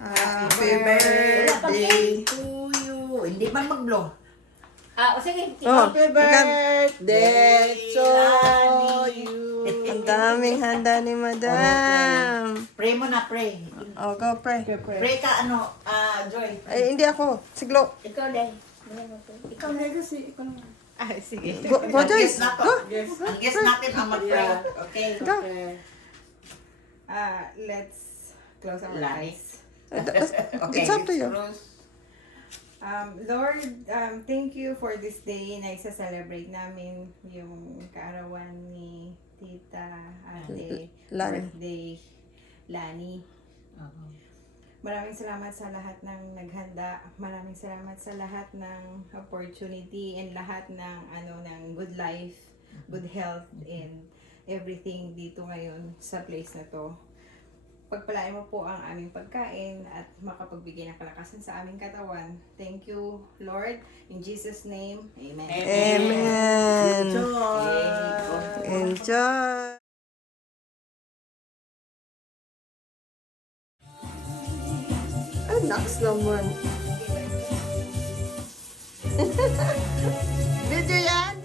Happy birthday to you. Hindi man mag-blow. Sige. Happy birthday to you. Ang daming handa ni Madam. Pray mo na, pray. Oh, go pray. Pray ka, Joy. Ay, hindi ako. Siglo. Ikaw din. Ikaw na. Kasi ikaw naman. Sige. Go, Ang Joyce. guest na to. Go. Ang guest natin ang mag-pray. Okay. Go. Let's close our Lani. eyes. Okay. It's up to you. Lord, thank you for this day na isa-celebrate namin yung kaarawan ni Tita Ate Lani. birthday Lani. Maraming salamat sa lahat ng naghanda. Maraming salamat sa lahat ng opportunity and lahat ng ng good life, good health and everything dito ngayon sa place na to. Pagpalain mo po ang aming pagkain at makapagbigay ng kalakasan sa aming katawan. Thank you, Lord. In Jesus' name, Amen. Amen. Joy. Enjoy. Ang naks naman. Video yan?